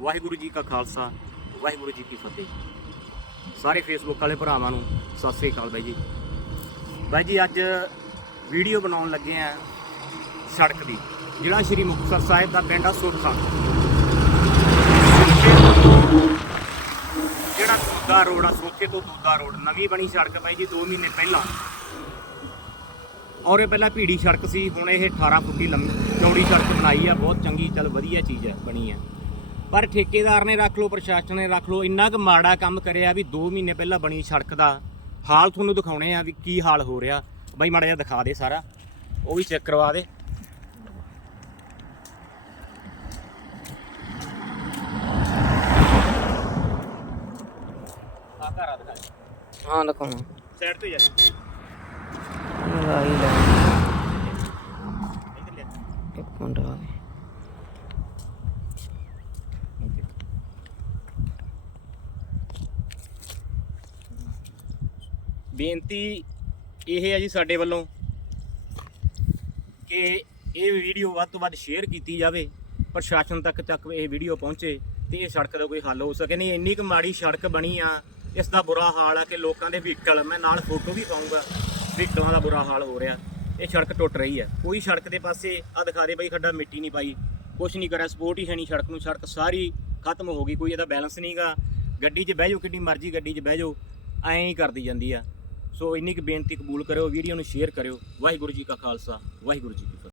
ਵਾਹਿਗੁਰੂ ਜੀ ਕਾ ਖਾਲਸਾ, ਵਾਹਿਗੁਰੂ ਜੀ ਕੀ ਫਤਿਹ। ਸਾਰੇ ਫੇਸਬੁੱਕ ਵਾਲੇ ਭਰਾਵਾਂ ਨੂੰ ਸਤਿ ਸ੍ਰੀ ਅਕਾਲ ਬਾਈ ਜੀ। ਬਾਈ ਜੀ, ਅੱਜ ਵੀਡੀਓ ਬਣਾਉਣ ਲੱਗੇ ਆ ਸੜਕ ਦੀ, ਜਿਹੜਾ ਸ਼੍ਰੀ ਮੁਕਤਸਰ ਸਾਹਿਬ ਦਾ ਪਿੰਡ ਆ ਸੁਰਖਾ ਜਿਹੜਾ ਦੂਦਾ ਰੋਡ ਆ ਸੋਖੇ ਤੋਂ ਦੂਦਾ ਰੋਡ, ਨਵੀਂ ਬਣੀ ਸੜਕ ਬਾਈ ਜੀ 2 ਮਹੀਨੇ ਪਹਿਲਾਂ। ਔਰ ਇਹ ਪਹਿਲਾਂ ਭੀੜੀ ਸੜਕ ਸੀ, ਹੁਣ ਇਹ 18 ਫੁੱਟੀ ਲੰਮੀ ਚੌੜੀ ਸੜਕ ਬਣਾਈ ਆ, ਬਹੁਤ ਚੰਗੀ ਚੱਲ ਵਧੀਆ ਚੀਜ਼ ਹੈ ਬਣੀ ਹੈ ਪਰ ਠੇਕੇਦਾਰ ਨੇ ਰੱਖ ਲਓ ਪ੍ਰਸ਼ਾਸਨ ਨੇ ਰੱਖ ਲਓ ਇੰਨਾ ਕੁ ਮਾੜਾ ਕੰਮ ਕਰਿਆ ਵੀ 2 ਮਹੀਨੇ ਪਹਿਲਾਂ ਬਣੀ ਸੜਕ ਦਾ। ਹਾਲ ਤੁਹਾਨੂੰ ਦਿਖਾਉਣੇ ਆ ਵੀ ਕੀ ਹਾਲ ਹੋ ਰਿਹਾ। ਬਾਈ ਮਾੜਾ ਜਿਹਾ ਦਿਖਾ ਦੇ ਸਾਰਾ। ਉਹ ਵੀ ਚੈੱਕ ਕਰਵਾ ਦੇ। ਆ ਘਰ ਆ ਦਿਖਾ ਹਾਂ ਦੇਖੋ ਸਾਈਡ ਤੋਂ ਜਾ ਲਾਈ ਲੈ। ਇੱਕ ਮਿੰਟ ਆ ਗਏ ਬੇਨਤੀ ਇਹ ਹੈ ਜੀ ਸਾਡੇ ਵੱਲੋਂ ਕਿ ਇਹ ਵੀਡੀਓ ਵੱਧ ਤੋਂ ਵੱਧ ਸ਼ੇਅਰ ਕੀਤੀ ਜਾਵੇ, ਪ੍ਰਸ਼ਾਸਨ ਤੱਕ ਤੱਕ ਇਹ ਵੀਡੀਓ ਪਹੁੰਚੇ ਤੇ ਇਹ ਸੜਕ ਦਾ ਕੋਈ ਹੱਲ ਹੋ ਸਕੇ। ਨਹੀਂ, ਇੰਨੀ ਕੁ ਮਾੜੀ ਸੜਕ ਬਣੀ ਆ, ਇਸ ਦਾ ਬੁਰਾ ਹਾਲ ਆ ਕਿ ਲੋਕਾਂ ਦੇ ਵਹੀਕਲ, ਮੈਂ ਨਾਲ ਫੋਟੋ ਵੀ ਪਾਉਂਗਾ, ਵਹੀਕਲਾਂ ਦਾ ਬੁਰਾ ਹਾਲ ਹੋ ਰਿਹਾ। ਇਹ ਸੜਕ ਟੁੱਟ ਰਹੀ ਹੈ ਕੋਈ ਸੜਕ ਦੇ ਪਾਸੇ ਆ ਦਿਖਾ ਦੇ ਬਈ ਖੱਡਾ ਮਿੱਟੀ ਨਹੀਂ ਪਾਈ, ਕੁਛ ਨਹੀਂ ਕਰਿਆ, ਸਪੋਰਟ ਹੀ ਹੈ ਨਹੀਂ ਸੜਕ ਨੂੰ। ਸੜਕ ਸਾਰੀ ਖਤਮ ਹੋ ਗਈ, ਕੋਈ ਇਹਦਾ ਬੈਲੈਂਸ ਨਹੀਂਗਾ ਗੱਡੀ 'ਚ ਬਹਿ ਜਾਓ, ਕਿੰਨੀ ਮਰਜ਼ੀ ਗੱਡੀ 'ਚ ਬਹਿ ਜਾਓ, ਐਂ ਹੀ ਕਰਦੀ ਜਾਂਦੀ ਆ। ਸੋ ਇੰਨੀ ਕੁ ਬੇਨਤੀ ਕਬੂਲ ਕਰਿਓ, ਵੀਡੀਓ ਨੂੰ ਸ਼ੇਅਰ ਕਰਿਓ। ਵਾਹਿਗੁਰੂ ਜੀ ਕਾ ਖਾਲਸਾ, ਵਾਹਿਗੁਰੂ ਜੀ ਕੀ ਫਤਿਹ।